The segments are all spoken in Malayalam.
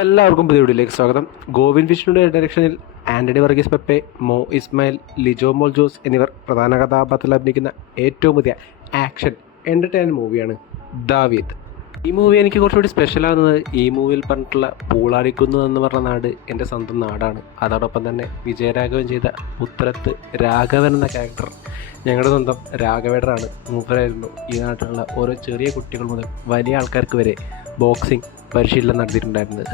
എല്ലാവർക്കും പുതിയ വീഡിയോയിലേക്ക് സ്വാഗതം. ഗോവിന്ദ് വിഷ്ണുവിൻ്റെ ഡയറക്ഷനിൽ ആൻ്റണി വർഗീസ് പെപ്പെ, മോ ഇസ്മായിൽ, ലിജോ മോൾ ജോസ് എന്നിവർ പ്രധാന കഥാപാത്രത്തിൽ അഭിനയിക്കുന്ന ഏറ്റവും പുതിയ ആക്ഷൻ എൻ്റർടൈൻമെൻറ്റ് മൂവിയാണ് ദാവീദ്. ഈ മൂവി എനിക്ക് കുറച്ചുകൂടി സ്പെഷ്യലാകുന്നത് ഈ മൂവിയിൽ പറഞ്ഞിട്ടുള്ള പൂളാരിക്കുന്നു എന്ന് പറഞ്ഞ നാട് എൻ്റെ സ്വന്തം നാടാണ്. അതോടൊപ്പം തന്നെ വിജയരാഘവൻ ചെയ്ത പുത്രത്ത് രാഘവൻ എന്ന ക്യാരക്ടർ ഞങ്ങളുടെ സ്വന്തം രാഘവേടറാണ്. മൂപ്പരായിരുന്നു ഈ നാട്ടിലുള്ള ഓരോ ചെറിയ കുട്ടികൾ മുതൽ വലിയ ആൾക്കാർക്ക് വരെ ബോക്സിംഗ് പരിശീലനം നടത്തിയിട്ടുണ്ടായിരുന്നത്.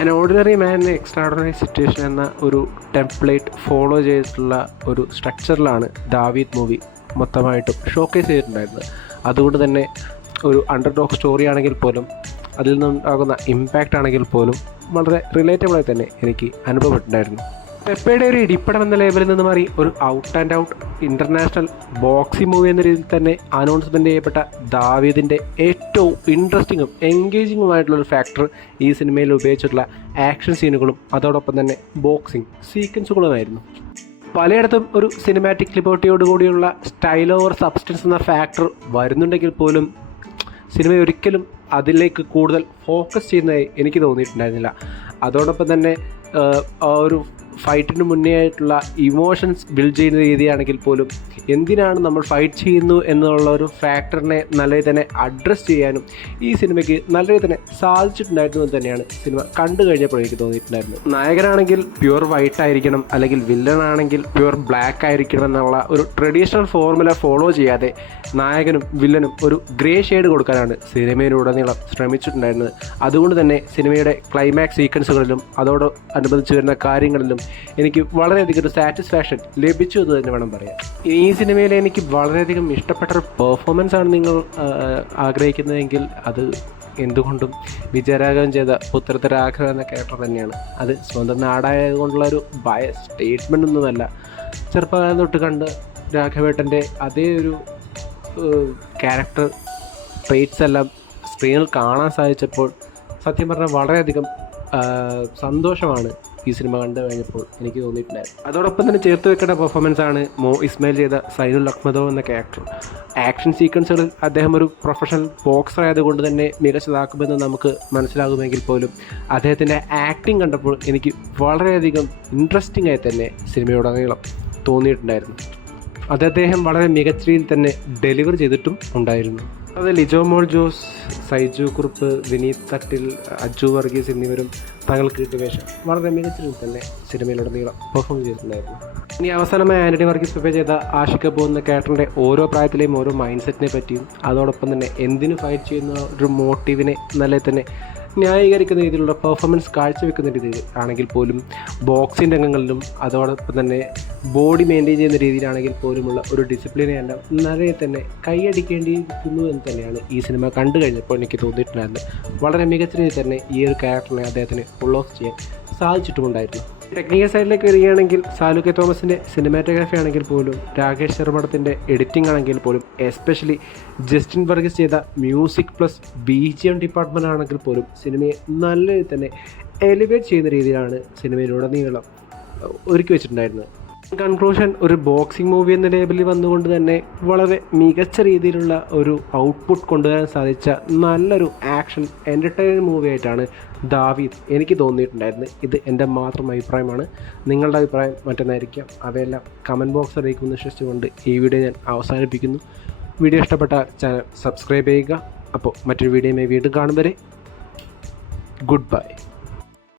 An ordinary man extraordinary situation എന്ന ഒരു ടെംപ്ലേറ്റ് ഫോളോ ചെയ്തിട്ടുള്ള ഒരു സ്ട്രക്ചറിലാണ് ദാവീദ് മൂവി മൊത്തമായിട്ടും ഷോക്കേസ് ചെയ്തിട്ടുണ്ടായിരുന്നത്. അതുകൊണ്ട് തന്നെ ഒരു അണ്ടർഡോഗ് സ്റ്റോറി ആണെങ്കിൽ പോലും അതിൽ നിന്നുണ്ടാകുന്ന ഇമ്പാക്റ്റ് ആണെങ്കിൽ പോലും വളരെ റിലേറ്റബിളായി തന്നെ എനിക്ക് അനുഭവപ്പെട്ടിട്ടുണ്ടായിരുന്നു. പെപ്പയുടെ ഒരു ഇടിപ്പടം എന്ന ലേബലിൽ നിന്ന് മാറി ഒരു out and out international boxing movie എന്ന രീതിയിൽ തന്നെ അനൗൺസ്മെൻറ്റ് ചെയ്യപ്പെട്ട ദാവീദിൻ്റെ ഏറ്റവും ഇൻട്രസ്റ്റിങ്ങും എൻഗേജിങ്ങുമായിട്ടുള്ളൊരു ഫാക്ടർ ഈ സിനിമയിൽ ഉപയോഗിച്ചിട്ടുള്ള ആക്ഷൻ സീനുകളും അതോടൊപ്പം തന്നെ ബോക്സിംഗ് സീക്വൻസുകളുമായിരുന്നു. പലയിടത്തും ഒരു സിനിമാറ്റിക് ലിബർട്ടിയോടുകൂടിയുള്ള സ്റ്റൈൽ ഓവർ സബ്സ്റ്റൻസ് എന്ന ഫാക്ടർ വരുന്നുണ്ടെങ്കിൽ പോലും സിനിമ ഒരിക്കലും അതിലേക്ക് കൂടുതൽ ഫോക്കസ് ചെയ്യുന്നതായി എനിക്ക് തോന്നിയിട്ടുണ്ടായിരുന്നില്ല. അതോടൊപ്പം തന്നെ ആ ഒരു ഫൈറ്റിന് മുന്നേ ആയിട്ടുള്ള ഇമോഷൻസ് ബിൽഡ് ചെയ്യുന്ന രീതിയാണെങ്കിൽ പോലും എന്തിനാണ് നമ്മൾ ഫൈറ്റ് ചെയ്യുന്നു എന്നുള്ള ഒരു ഫാക്ടറിനെ നല്ല രീതിയിൽ തന്നെ അഡ്രസ്സ് ചെയ്യാനും ഈ സിനിമയ്ക്ക് നല്ല രീതിയിൽ തന്നെ സാധിച്ചിട്ടുണ്ടായിരുന്നു എന്ന് തന്നെയാണ് സിനിമ കണ്ടു കഴിഞ്ഞപ്പോൾ എനിക്ക് തോന്നിയിട്ടുണ്ടായിരുന്നു. നായകനാണെങ്കിൽ പ്യുവർ വൈറ്റ് ആയിരിക്കണം, അല്ലെങ്കിൽ വില്ലനാണെങ്കിൽ പ്യുവർ ബ്ലാക്ക് ആയിരിക്കണം എന്നുള്ള ഒരു ട്രഡീഷണൽ ഫോർമുല ഫോളോ ചെയ്യാതെ നായകനും വില്ലനും ഒരു ഗ്രേ ഷെയ്ഡ് കൊടുക്കാനാണ് സിനിമയിലുടനീളം ശ്രമിച്ചിട്ടുണ്ടായിരുന്നത്. അതുകൊണ്ട് തന്നെ സിനിമയുടെ ക്ലൈമാക്സ് സീക്വൻസുകളിലും അതോടനുബന്ധിച്ച് വരുന്ന കാര്യങ്ങളിലും എനിക്ക് വളരെയധികം ഒരു സാറ്റിസ്ഫാക്ഷൻ ലഭിച്ചു എന്ന് തന്നെ വേണം പറയാൻ. ഈ സിനിമയിൽ എനിക്ക് വളരെയധികം ഇഷ്ടപ്പെട്ട ഒരു പെർഫോമൻസ് ആണ് നിങ്ങൾ ആഗ്രഹിക്കുന്നതെങ്കിൽ അത് എന്തുകൊണ്ടും വിജയരാഘവൻ ചെയ്ത പുത്രത്ത് രാഘവൻ എന്ന ക്യാരക്ടർ തന്നെയാണ്. അത് സ്വന്തം നാടായതുകൊണ്ടുള്ള ഒരു ബയസ് സ്റ്റേറ്റ്മെൻ്റ് ഒന്നുമല്ല. ചെറുപ്പകാലം തൊട്ട് കണ്ട് രാഘവേട്ടൻ്റെ അതേ ഒരു ക്യാരക്ടർ ട്രേറ്റ്സ് എല്ലാം സ്ക്രീനിൽ കാണാൻ സാധിച്ചപ്പോൾ സത്യം പറഞ്ഞാൽ വളരെയധികം സന്തോഷമാണ് ഈ സിനിമ കണ്ടു കഴിഞ്ഞപ്പോൾ എനിക്ക് തോന്നിയിട്ടുണ്ടായിരുന്നു. അതോടൊപ്പം തന്നെ ചേർത്ത് വെക്കേണ്ട പെർഫോമൻസ് ആണ് മോ ഇസ്മായിൽ ചെയ്ത സൈനുൽ അഹ്മദോ എന്ന ക്യാരക്ടർ. ആക്ഷൻ സീക്വൻസുകളിൽ അദ്ദേഹം ഒരു പ്രൊഫഷണൽ ബോക്സർ ആയതുകൊണ്ട് തന്നെ മികച്ചതാക്കുമെന്ന് നമുക്ക് മനസ്സിലാകുമെങ്കിൽ പോലും അദ്ദേഹത്തിൻ്റെ ആക്ടിങ് കണ്ടപ്പോൾ എനിക്ക് വളരെയധികം ഇൻട്രസ്റ്റിംഗ് ആയി തന്നെ സിനിമയോടനീളം തോന്നിയിട്ടുണ്ടായിരുന്നു. അത് അദ്ദേഹം വളരെ മികച്ച രീതിയിൽ തന്നെ ഡെലിവർ ചെയ്തിട്ടും ഉണ്ടായിരുന്നു. അത് ലിജോ മോൾ ജോസ്, സൈജു കുറുപ്പ്, വിനീത് തട്ടിൽ, അജു വർഗീസ് എന്നിവരും തങ്ങൾക്ക് കിട്ടിയ വേഷം വളരെ മികച്ച രീതിയിൽ തന്നെ സിനിമയിലുടനീളം പെർഫോം ചെയ്തിട്ടുണ്ടായിരുന്നു. ഇനി അവസാനമായി ആൻ്റണി വർഗീസ് പെപ്പെ ചെയ്ത ആഷിഖ് അബു എന്ന ക്യാരക്ടറിൻ്റെ ഓരോ പ്രായത്തിലെയും ഓരോ മൈൻഡ് സെറ്റിനെ പറ്റിയും അതോടൊപ്പം തന്നെ എന്തിനു ഫൈറ്റ് ചെയ്യുന്ന ഒരു മോട്ടീവിനെ നല്ല തന്നെ ന്യായീകരിക്കുന്ന രീതിയിലുള്ള പെർഫോമൻസ് കാഴ്ചവെക്കുന്ന രീതിയിൽ ആണെങ്കിൽ പോലും ബോക്സിംഗ് രംഗങ്ങളിലും അതോടൊപ്പം തന്നെ ബോഡി മെയിൻറ്റെയിൻ ചെയ്യുന്ന രീതിയിലാണെങ്കിൽ പോലുമുള്ള ഒരു ഡിസിപ്ലിനെ എല്ലാം നിറയെ തന്നെ കൈയടിക്കേണ്ടിയിരിക്കുന്നു എന്ന് തന്നെയാണ് ഈ സിനിമ കണ്ടു കഴിഞ്ഞപ്പോൾ എനിക്ക് തോന്നിയിട്ടുണ്ടായിരുന്നത്. വളരെ മികച്ച രീതിയിൽ തന്നെ ഈ ഒരു ക്യാരക്ടറിനെ അദ്ദേഹത്തിന് ഫുൾ ഓഫ് ചെയ്യാൻ സാധിച്ചിട്ടുമുണ്ടായിരുന്നു. ടെക്നിക്കൽ സൈഡിലേക്ക് വരികയാണെങ്കിൽ സാലു കെ തോമസിൻ്റെ സിനിമാറ്റോഗ്രാഫി ആണെങ്കിൽ പോലും, രാകേഷ് ശർമ്മടത്തിൻ്റെ എഡിറ്റിംഗ് ആണെങ്കിൽ പോലും, എസ്പെഷ്യലി ജസ്റ്റിൻ വർഗീസ് ചെയ്ത മ്യൂസിക് പ്ലസ് BGM ഡിപ്പാർട്ട്മെൻ്റ് ആണെങ്കിൽ പോലും സിനിമയെ നല്ല രീതിയിൽ തന്നെ എലിവേറ്റ് ചെയ്യുന്ന രീതിയിലാണ് സിനിമയിലുടനീളം ഒരുക്കി വെച്ചിട്ടുണ്ടായിരുന്നത്. കൺക്ലൂഷൻ, ഒരു ബോക്സിംഗ് മൂവി എന്ന ലേബലിൽ വന്നുകൊണ്ട് തന്നെ വളരെ മികച്ച രീതിയിലുള്ള ഒരു ഔട്ട്പുട്ട് കൊണ്ടുവരാൻ സാധിച്ച നല്ലൊരു ആക്ഷൻ എൻ്റർടൈൻമെൻറ്റ് മൂവി ആയിട്ടാണ് ദാവീദ് എനിക്ക് തോന്നിയിട്ടുണ്ടായിരുന്നത്. ഇത് എൻ്റെ മാത്രം അഭിപ്രായമാണ്. നിങ്ങളുടെ അഭിപ്രായം മറ്റൊന്നായിരിക്കാം. അവയെല്ലാം കമൻറ്റ് ബോക്സ് അറിയിക്കുമെന്ന് വിശ്വസിച്ചുകൊണ്ട് ഈ വീഡിയോ ഞാൻ അവസാനിപ്പിക്കുന്നു. വീഡിയോ ഇഷ്ടപ്പെട്ട ചാനൽ സബ്സ്ക്രൈബ് ചെയ്യുക. അപ്പോൾ മറ്റൊരു വീഡിയോയുമായി വീണ്ടും കാണും വരെ ഗുഡ് ബൈ.